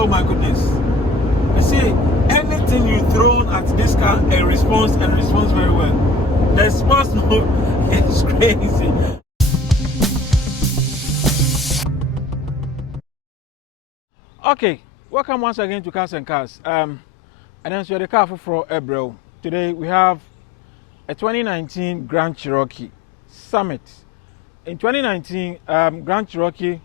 Oh my goodness. You see, anything you throw at this car, it responds very well. The response mode is crazy. Okay, welcome once again to Cars and Cars. And then so the car for April. Today we have a 2019 Grand Cherokee Summit. In 2019, Grand Cherokee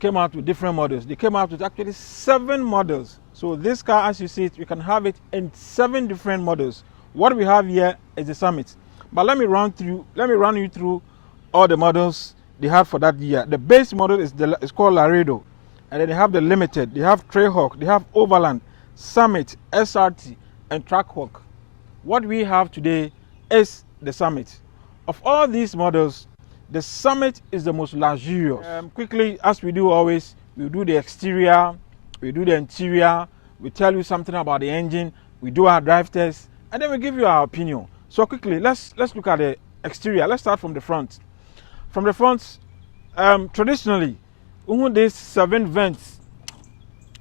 came out with different models. They came out with actually 7 models. So this car, as you see it, you can have it in 7 different models. What we have here is the Summit. But let me run you through all the models they had for that year. The base model is called Laredo, and then they have the Limited, they have Trayhawk, they have Overland, Summit, SRT, and Trackhawk. What we have today is the Summit. Of all these models, the Summit is the most luxurious. Quickly, as we do always, we do the exterior, we do the interior, we tell you something about the engine, we do our drive test, and then we give you our opinion. So quickly, let's look at the exterior. Let's start from the front. From the front, traditionally, these 7 vents,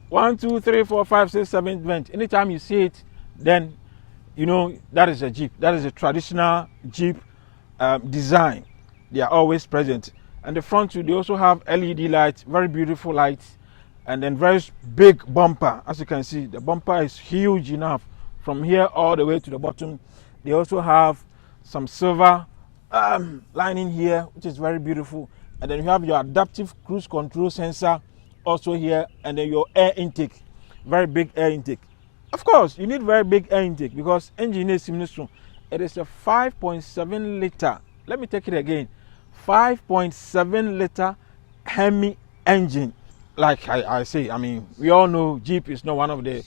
1, 2, 3, 4, 5, 6, 7 vents. Anytime you see it, then you know that is a Jeep. That is a traditional Jeep design. They are always present. And the front too, they also have LED lights, very beautiful lights, and then very big bumper. As you can see, the bumper is huge enough from here all the way to the bottom. They also have some silver lining here, which is very beautiful. And then you have your adaptive cruise control sensor also here, and then your air intake, very big air intake. Of course, you need very big air intake because engine is similar. It is a 5.7 liter. Let me take it again. 5.7 liter Hemi engine. Like I say, I mean, we all know Jeep is not one of the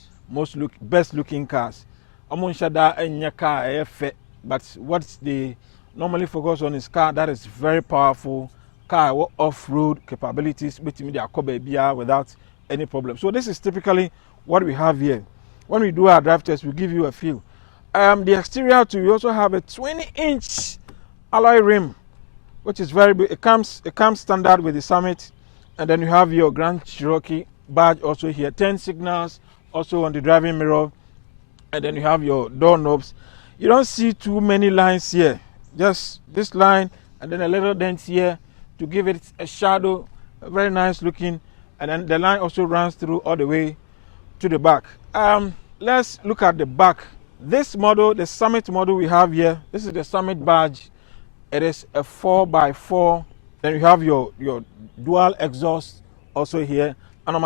best looking cars. But what they normally focus on is car that is very powerful, car off-road capabilities, without any problem. So this is typically what we have here. When we do our drive test, we give you a feel. The exterior too, we also have a 20-inch alloy rim, which is very big. It comes standard with the Summit, and then you have your Grand Cherokee badge also here. 10 signals also on the driving mirror, and then you have your door knobs. You don't see too many lines here, just this line and then a little dent here to give it a shadow, very nice looking, and then the line also runs through all the way to the back. Let's look at the back. This model, the Summit model we have here, this is the Summit badge. It is a 4x4. Then you have your dual exhaust also here. And on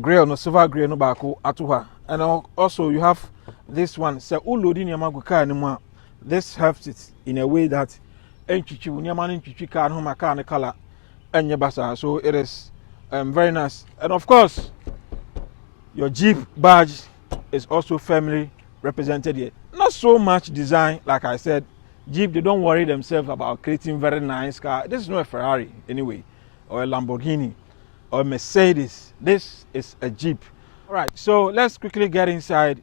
gray no silver gray no bako atuha. And also you have this one. So this helps it in a way that so it is very nice. And of course, your Jeep badge is also firmly represented here. Not so much design, like I said. Jeep, they don't worry themselves about creating very nice car. This is not a Ferrari anyway, or a Lamborghini, or a Mercedes. This is a Jeep. All right, so let's quickly get inside.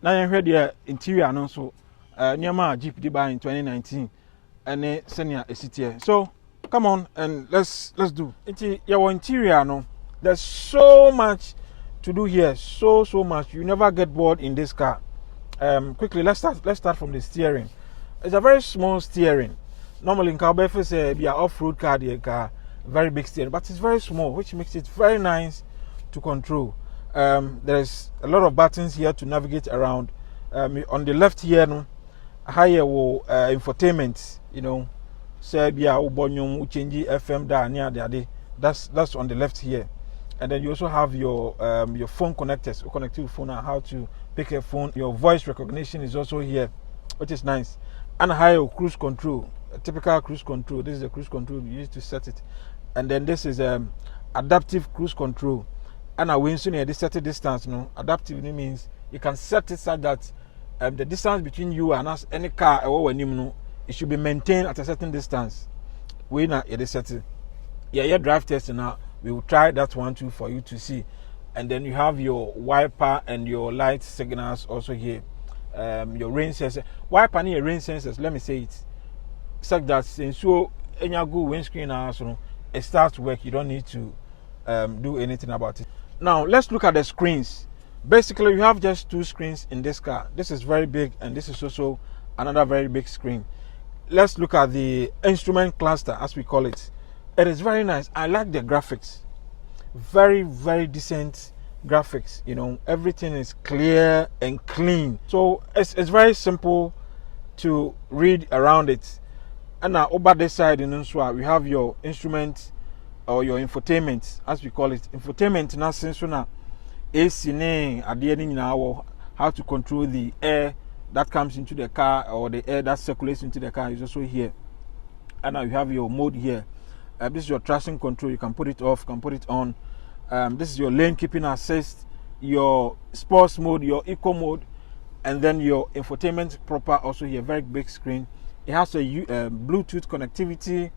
Now you heard the interior and also Nyama Jeep did buy in 2019, and then senior is here. So come on and let's do. Your interior, no, there's so much to do here, so much. You never get bored in this car. Quickly, let's start from the steering. It's a very small steering. Normally in car, say be an off-road car, very big steering, but it's very small, which makes it very nice to control. There's a lot of buttons here to navigate around. On the left here, no, higher infotainment, you know, say be a change FM down that's on the left here. And then you also have your phone connectors, connect to your phone and how to pick a phone. Your voice recognition is also here, which is nice. And higher cruise control, a typical cruise control. This is the cruise control you use to set it. And then this is adaptive cruise control. And when you set a distance, no, adaptive means you can set it such that the distance between you and us, any car or when you it should be maintained at a certain distance. We now it is set. Yeah, drive test now. We will try that one too for you to see. And then you have your wiper and your light signals also here. Your rain sensor, wiper and your rain sensors. Let me say it, such that since you any good windscreen also it starts to work. You don't need to do anything about it. Now let's look at the screens. Basically, you have just two screens in this car. This is very big, and this is also another very big screen. Let's look at the instrument cluster, as we call it. It is very nice. I like the graphics. Very, very decent graphics. You know, everything is clear and clean. So it's very simple to read around it. And now over this side in Unswa, we have your instrument or your infotainment, as we call it. Infotainment na sense na AC ne ade ni now how to control the air that comes into the car or the air that circulates into the car is also here. And now you have your mode here. This is your traction control. You can put it off, you can put it on. This is your lane keeping assist, your sports mode, your eco mode, and then your infotainment proper also here. Very big screen. It has a Bluetooth connectivity,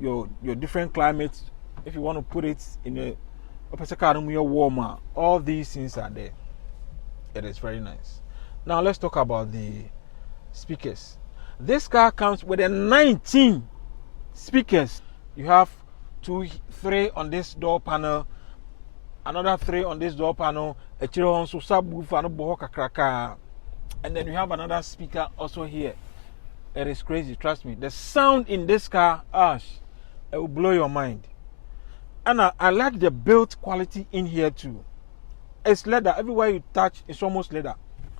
your different climates. If you want to put it in a warmer, all these things are there. It is very nice. Now let's talk about the speakers. This car comes with a 19 speakers. You have 3 on this door panel, another 3 on this door panel, a subwoofer, and then you have another speaker also here. It is crazy, trust me. The sound in this car, it will blow your mind. And I like the build quality in here too. It's leather. Everywhere you touch, it's almost leather.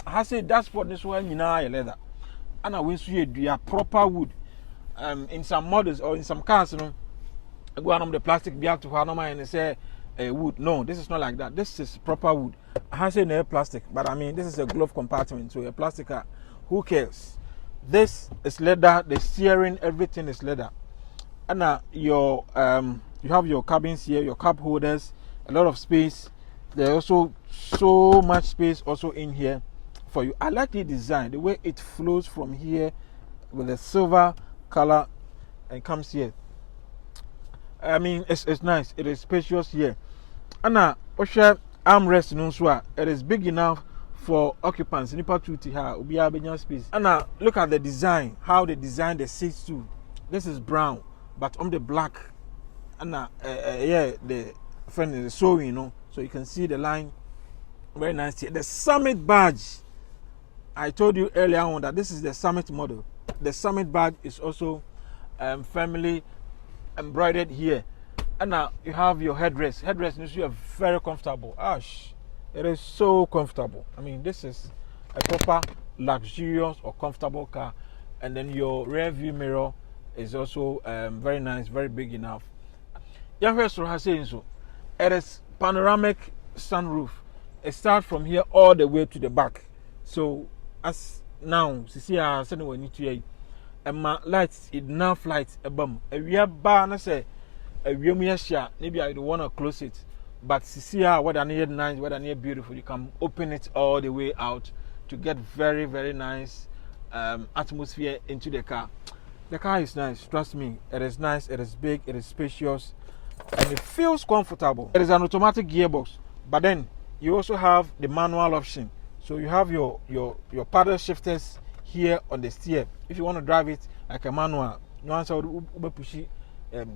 I say that's what this one leather. And I will see a proper wood. In some models or in some cars, you know, go on the plastic be to Hanoma and say wood. No, this is not like that. This is proper wood. I say no plastic, but I mean this is a glove compartment, so a plastic car. Who cares? This is leather. The steering, everything is leather. And your you have your cabins here, your cup holders, a lot of space. There's also so much space also in here for you. I like the design, the way it flows from here with the silver color and comes here. I mean, it's nice. It is spacious here. And armrest no, it is big enough for occupants. Space. And look at the design, how they design the seats too. This is brown, but on the black. And yeah, the friend is sewing, you know, so you can see the line. Very nice here. The Summit badge. I told you earlier on that this is the Summit model. The Summit badge is also firmly embroidered here. And now you have your headrest. Headrest is very comfortable. It is so comfortable. I mean, this is a proper luxurious or comfortable car. And then your rear view mirror is also very nice, very big enough. It is panoramic sunroof. It starts from here all the way to the back. So as now, see I said we need to and my lights, enough lights above. We have bar say maybe I don't want to close it. But see what I need nice, what I need beautiful. You can open it all the way out to get very, very nice atmosphere into the car. The car is nice, trust me. It is nice, it is big, it is spacious, and it feels comfortable. It is an automatic gearbox, but then you also have the manual option. So you have your paddle shifters here on the steer. If you want to drive it like a manual, you want to push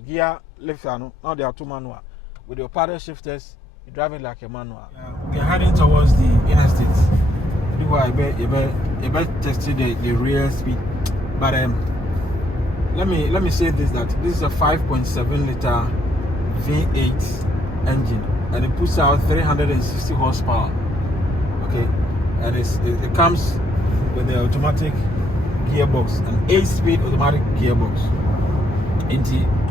gear left, now they are 2 manual. With your paddle shifters, you drive it like a manual. We are heading towards the interstate. I bet tested the rear speed, but let me say this, that this is a 5.7 liter V8 engine, and it puts out 360 horsepower. Okay, and it comes with the automatic gearbox, an 8-speed automatic gearbox.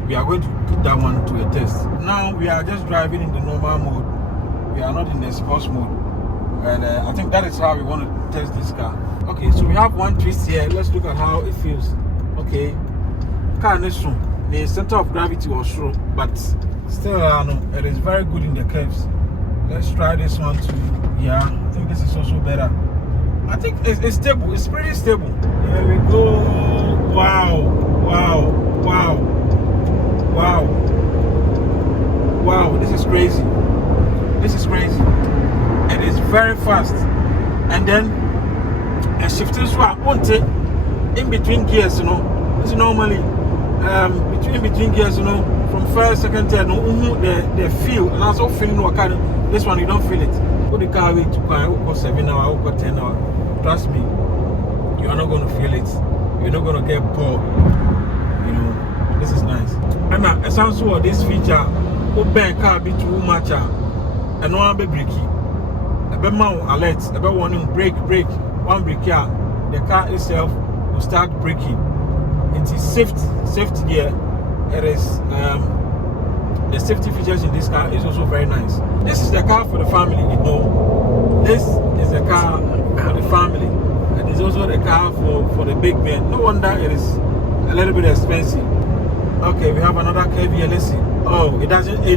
We are going to put that one to a test. Now we are just driving in the normal mode. We are not in the sports mode, and I think that is how we want to test this car. Okay, so we have one twist here. Let's look at how it feels. Okay, car next room. The center of gravity was short, but still, it is very good in the curves. Let's try this one too. Yeah, I think this is also better. I think it's stable. It's pretty stable. Here we go. Wow, wow, wow, wow, wow. This is crazy. This is crazy. It is very fast. And then a shifting swap won't take in between gears, you know. This is normally between gears, you know. from first, second, third, no, the feel, and also feeling what kind of, this one you don't feel it. Put the car away to go 7 hours, go 10 hours. Trust me, you are not going to feel it. You're not going to get bored. You know, this is nice. And now, it sounds so this feature, open car be too much, and no one be breaky. A bit more alert, a bit warning, brake, one brake here, the car itself will start braking. It is safety gear. It is the safety features in this car is also very nice. This is the car for the family, you know. This is the car for the family, and it's also the car for the big men. No wonder it is a little bit expensive. Okay, we have another curve here. Let's see. Oh, it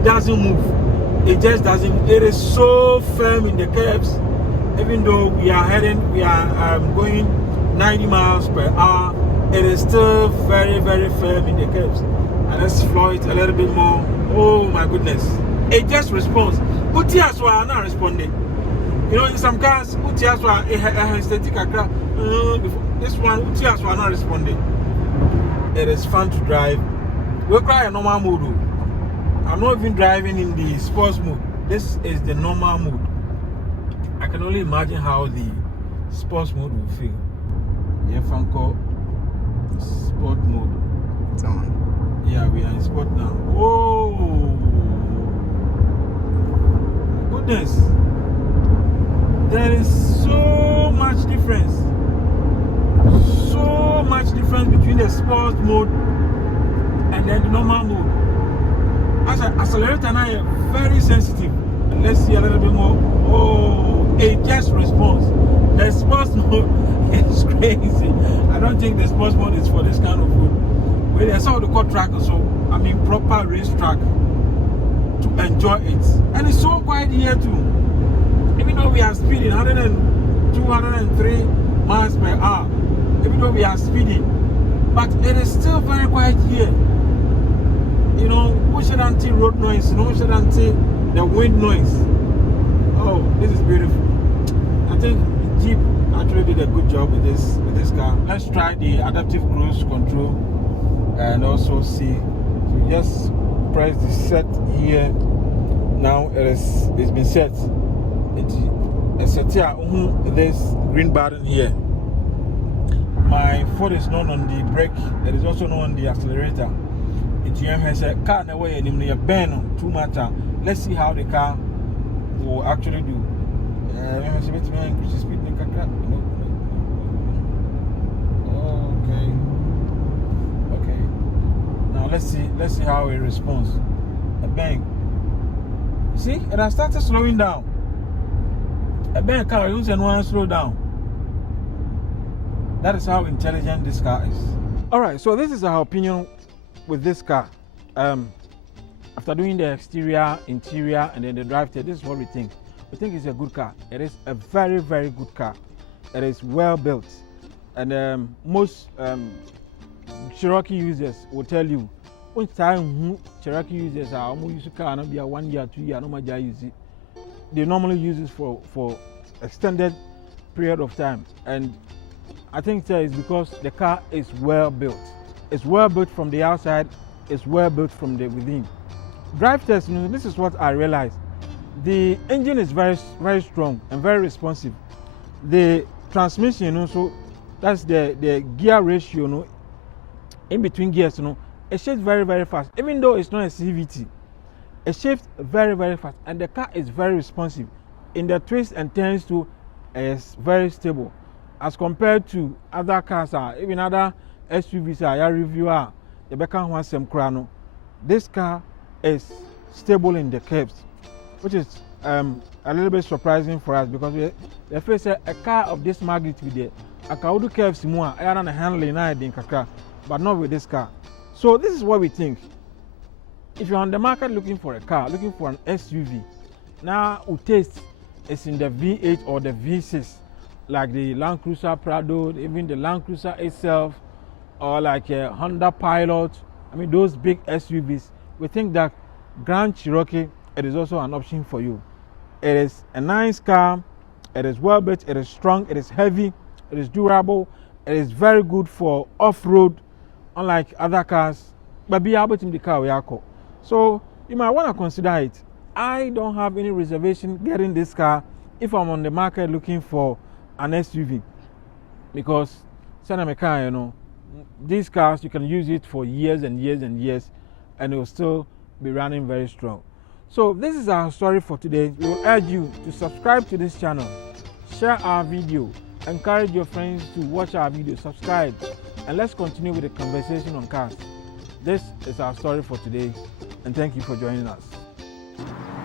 doesn't move. It just doesn't. It is so firm in the curves. Even though we are going 90 miles per hour, it is still very, very firm in the curves. And let's floor it a little bit more. Oh my goodness. It just responds. Utias are not responding. You know, in some cars, Utias are static. This one, Utias are not responding. It is fun to drive. We'll cry a normal mode. I'm not even driving in the sports mode. This is the normal mode. I can only imagine how the sports mode will feel. Yeah, Funko sport mode. It's on. Yeah, we are in sport now. Oh, goodness. There is so much difference. So much difference between the sports mode and then the normal mode. As an accelerator now is very sensitive. Let's see a little bit more. Oh, it just responds. The sports mode is crazy. I don't think the sports mode is for this kind of food. When I saw the car track also, I mean proper race track to enjoy it. And it's so quiet here too. Even though we are speeding 203 miles per hour, even though we are speeding, but it is still very quiet here. You know, we should anti road noise, you know, we should anti the wind noise. Oh, this is beautiful. I think Jeep actually did a good job with this car. Let's try the adaptive cruise control and also see. So just press the set here. Now it's been set. It's set here. This green button here. My foot is not on the brake. It is also not on the accelerator. It's has a car in the way and you burn too much. Let's see how the car will actually do. Increase the speed. Okay. Now let's see how it responds. A bang. See, it has started slowing down. A bang car use and one slow down. That is how intelligent this car is. All right, so this is our opinion with this car. After doing the exterior, interior, and then the drive test, this is what we think. We think it's a good car. It is a very, very good car. It is well built, and most Cherokee users will tell you when time Cherokee users are almost use a car not be a 1 year, 2 year, no matter use it. They normally use it for extended period of time, and I think that is because the car is well built. It's well built from the outside. It's well built from the within. Drive test, you know, this is what I realized. The engine is very, very strong and very responsive. The transmission, you know, so that's the gear ratio, you know, in between gears, you know, it shifts very, very fast. Even though it's not a CVT, it shifts very, very fast, and the car is very responsive. In the twists and turns too, it's very stable as compared to other cars, even other SUVs. Reviewer, the Beckham wants some crown. This car is stable in the curves, which is a little bit surprising for us because they face a car of this magnitude. A car would do curves more, I don't handling but not with this car. So this is what we think. If you're on the market looking for a car, looking for an SUV, now your taste is in the V8 or the V6, like the Land Cruiser Prado, even the Land Cruiser itself, or like a Honda Pilot. I mean, those big SUVs. We think that Grand Cherokee, it is also an option for you. It is a nice car. It is well built. It is strong. It is heavy. It is durable. It is very good for off-road, unlike other cars. But be able to the car we are called. So you might want to consider it. I don't have any reservation getting this car if I'm on the market looking for an SUV, because send a car, these cars you can use it for years and years and years and it will still be running very strong. So this is our story for today. We will urge you to subscribe to this channel, share our video, encourage your friends to watch our video, subscribe, and let's continue with the conversation on cars. This is our story for today, and thank you for joining us.